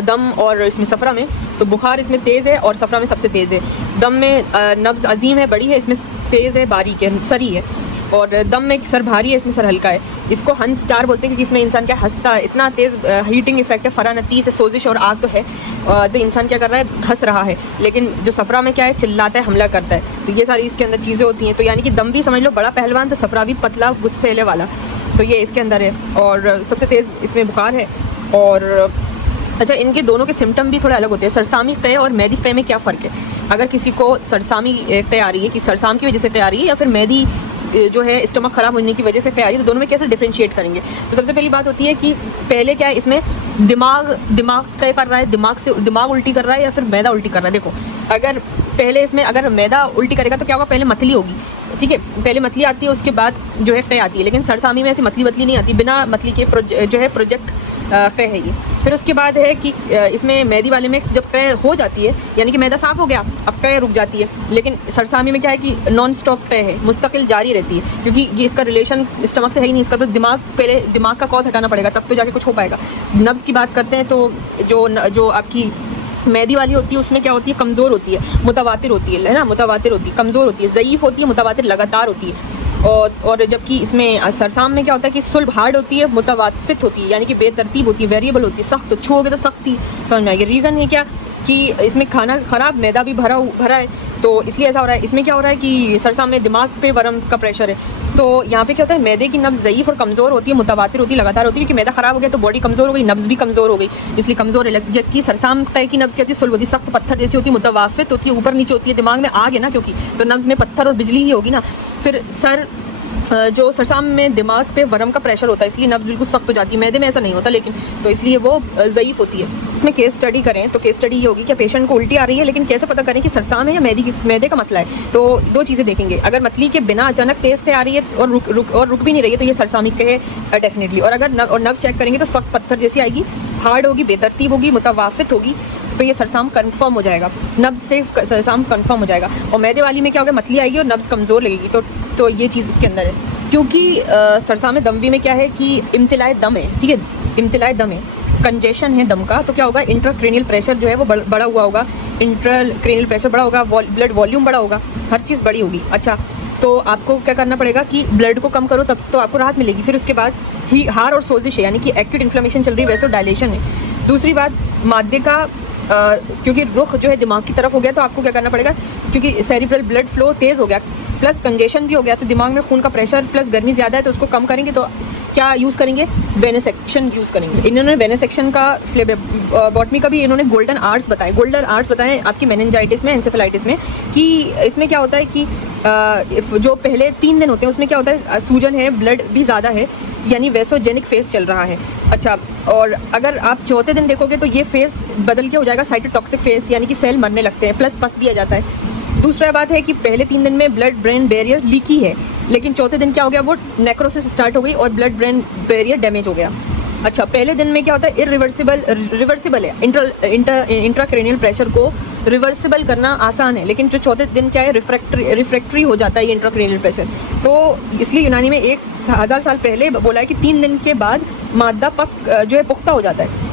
दम और इसमें सफरा में, तो बुखार इसमें तेज़ है और सफरा में सबसे तेज़ है। दम में नब्ज़ अजीम है, बड़ी है, इसमें तेज़ है, बारीक है, सरी है। और दम में सर भारी है, इसमें सर हल्का है। इसको हंस स्टार बोलते हैं क्योंकि इसमें इंसान क्या हंसता है, इतना तेज़ हीटिंग इफेक्ट है। फरानतीस से सोजिश और आग तो है, तो इंसान क्या कर रहा है, हंस रहा है। लेकिन जो सफरा में क्या है, चिल्लाता है, हमला करता है। तो ये सारी इसके अंदर चीज़ें होती हैं। तो यानी कि दम भी समझ लो बड़ा पहलवान, तो सफरा भी पतला गुस्सेले वाला। तो ये इसके अंदर है और सबसे तेज़ इसमें बुखार है। और अच्छा, इनके दोनों के सिम्टम भी थोड़े अलग होते हैं। सरसामी क़े और मैदी क़े में क्या फ़र्क है? अगर किसी को सरसामी क़े आ रही है कि सरसाम की वजह से क़े आ रही है या फिर मैदी जो है स्टमक ख़राब होने की वजह से क़े आ रही है, तो दोनों में कैसे डिफरेंशिएट करेंगे? तो सबसे पहली बात होती है कि पहले क्या है, इसमें दिमाग क़े कर रहा है, दिमाग उल्टी कर रहा है या फिर मैदा उल्टी कर रहा है। देखो, अगर पहले इसमें अगर मैदा उल्टी करेगा तो क्या होगा, पहले मतली होगी, ठीक है, पहले मतली आती है, उसके बाद जो है क़े आती है। लेकिन सरसामी में ऐसी मतली नहीं आती, बिना मतली के जो है प्रोजेक्ट क़े है ये। फिर उसके बाद है कि इसमें मैदी वाले में जब क़े हो जाती है, यानी कि मैदा साफ़ हो गया, अब क़े रुक जाती है। लेकिन सरसामी में क्या है कि नॉन स्टॉप क़े है, मुस्तकिल जारी रहती है, क्योंकि ये इसका रिलेशन स्टमक से है ही नहीं। इसका तो पहले दिमाग का कॉज हटाना पड़ेगा, तब तो जाके कुछ हो पाएगा। नब्ज़ की बात करते हैं तो जो आपकी मैदी वाली होती है उसमें क्या होती है, कमज़ोर होती है, मुतवातिर होती है ना, मुतवातिर होती है, कमज़ोर होती है, ज़ईफ़ होती है, मुतवातिर लगातार होती है। और जबकि इसमें सरसाम में क्या होता है कि सुल्ब हार्ड होती है, मुतवाफ़ित होती है, यानी कि बेतरतीब होती है, वेरिएबल होती है, सख्त, छूओगे तो सख्ती समझ में आएगी। रीज़न है क्या कि इसमें खाना ख़राब, मैदा भी भरा है, तो इसलिए ऐसा हो रहा है। इसमें क्या हो रहा है कि सरसाम में दिमाग पे वरम का प्रेशर है, तो यहाँ पे क्या होता है, मैदे की नब्ज़ ज़ईफ़ और कमज़ोर होती है, मुतवातिर होती है, लगातार होती है, क्योंकि मैदा ख़राब हो गया तो बॉडी कमज़ोर हो गई, नब्ज़ भी कमज़ोर हो गई, इसलिए कमज़ोर है। जबकि सरसाम क़े की नब्ज़ क्या होती है, सुल्ब होती है, सख्त पत्थर जैसी होती है, मुतवाफ़ित होती है, ऊपर नीचे होती है, दिमाग में आग है ना, क्योंकि तो नब्ज़ में पत्थर और बिजली ही होगी ना। फिर सर जो सरसाम में दिमाग पे वरम का प्रेशर होता है, इसलिए नब्ज़ बिल्कुल सख्त हो जाती है। मैदे में ऐसा नहीं होता, लेकिन तो इसलिए वो ज़ईफ़ होती है। इसमें केस स्टडी करें तो केस स्टडी ये होगी कि पेशेंट को उल्टी आ रही है, लेकिन कैसे पता करें कि सरसाम है या मैदे का मसला है? तो दो चीज़ें देखेंगे। अगर मतली के बिना अचानक तेज़ से आ रही है और रुक भी नहीं रही है, तो ये सरसामी क़े है डेफिनेटली। और अगर नब्ज़ चेक करेंगे तो सख्त पत्थर जैसी आएगी, हार्ड होगी, बेतरतीब होगी, मुतवाफ़ित होगी, तो ये सरसाम कंफर्म हो जाएगा, नब्ज़ से सरसाम कंफर्म हो जाएगा। और मैदे वाली में क्या होगा, मतली आएगी और नब्ज़ कमज़ोर लगेगी, तो ये चीज़ उसके अंदर है। क्योंकि सरसाम दमवी में क्या है कि इम्तिलाए दम है, ठीक है, इम्तिलाए दम है, कंजेशन है दम का, तो क्या होगा, इंट्राक्रेनियल प्रेशर जो है वो बड़ा हुआ होगा, इंट्राक्रेनियल प्रेशर बड़ा होगा, ब्लड वॉल्यूम बड़ा होगा, हर चीज़ बड़ी होगी। अच्छा, तो आपको क्या करना पड़ेगा कि ब्लड को कम करो, तब तो आपको राहत मिलेगी। फिर उसके बाद ही हार और सोजिश है, यानी कि एक्यूट इन्फ्लेमेशन चल रही है, वैसे डायलेशन है। दूसरी बात, मादे का क्योंकि रुख जो है दिमाग की तरफ हो गया, तो आपको क्या करना पड़ेगा, क्योंकि सेरिब्रल ब्लड फ्लो तेज़ हो गया, प्लस कंजेशन भी हो गया, तो दिमाग में खून का प्रेशर प्लस गर्मी ज़्यादा है, तो उसको कम करेंगे तो क्या यूज़ करेंगे, वेनेसेक्शन यूज़ करेंगे। इन्होंने वेनेसेक्शन का बॉटमी का भी इन्होंने गोल्डन आवर्स बताए आपकी मेनिंजाइटिस में, एंसेफेलाइटिस में, कि इसमें क्या होता है कि जो पहले 3 दिन होते हैं उसमें क्या होता है, सूजन है, ब्लड भी ज़्यादा है, यानी वेसोजेनिक फेस चल रहा है। अच्छा, और अगर आप चौथे दिन देखोगे तो ये फेस बदल के हो जाएगा साइटोटॉक्सिक फेस, यानी कि सेल मरने लगते हैं, प्लस पस भी आ जाता है। दूसरा बात है कि पहले 3 दिन में ब्लड ब्रेन बैरियर लीकी है, लेकिन चौथे दिन क्या हो गया, वो नेक्रोसिस स्टार्ट हो गई और ब्लड ब्रेन बैरियर डैमेज हो गया। अच्छा, पहले दिन में क्या होता है, रिवर्सिबल है, इंट्राक्रेनियल प्रेशर को रिवर्सिबल करना आसान है, लेकिन जो चौथे दिन क्या है, रिफ्रैक्टरी हो जाता है ये इंट्राक्रेनियल प्रेशर। तो इसलिए यूनानी में 1000 साल पहले बोला है कि 3 दिन के बाद मादा जो है पुख्ता हो जाता है,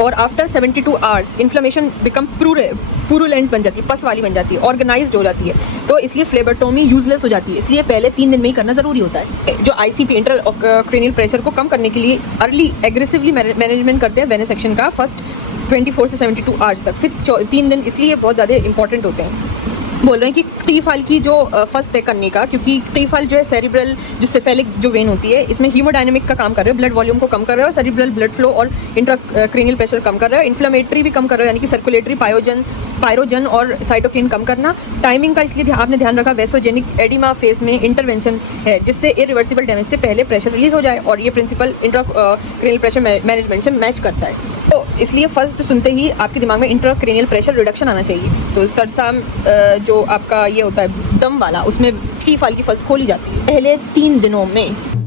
और आफ्टर 72 आवर्स इन्फ्लेमेशन बिकम प्रूलेंट बन जाती है, पस वाली बन जाती है, ऑर्गेनाइज्ड हो जाती है। तो इसलिए फ्लेबोटोमी यूजलेस हो जाती है, इसलिए पहले 3 दिन में ही करना ज़रूरी होता है। जो ICP इंट्राक्रैनियल प्रेशर को कम करने के लिए अर्ली एग्रेसिवली मैनेजमेंट करते हैं वेनेसेक्शन का फर्स्ट 24 से 72 आवर्स तक, फिर 3 दिन इसलिए बहुत ज़्यादा इंपॉर्टेंट होते हैं। बोल रहे हैं कि टी फाइल की जो फर्स्ट है करने का, क्योंकि टी फाइल जो है सेरिब्रल जो सेफेलिक जो वेन होती है, इसमें हीमोडायनेमिक का काम कर रहे हो, ब्लड वॉल्यूम को कम कर रहे हो, सेरिब्रल ब्लड फ्लो और इंट्राक्रैनियल प्रेशर कम कर रहे हो, इन्फ्लेमेटरी भी कम कर रहे हो, यानी कि सर्कुलेटरी पायरोजन और साइटोकिन कम करना। टाइमिंग का इसलिए आपने ध्यान रखा, वेसोजेनिक एडिमा फेस में इंटरवेंशन है, जिससे इरिवर्सिबल डैमेज से पहले प्रेशर रिलीज हो जाए, और ये प्रिंसिपल इंट्राक्रैनियल प्रेशर मैनेजमेंट से मैच करता है। तो इसलिए फर्स्ट सुनते ही आपके दिमाग में इंट्राक्रैनियल प्रेशर रिडक्शन आना चाहिए। तो सरसाम जो आपका ये होता है दम वाला, उसमें टी फाइल की फर्स्ट खोली जाती है पहले 3 दिनों में।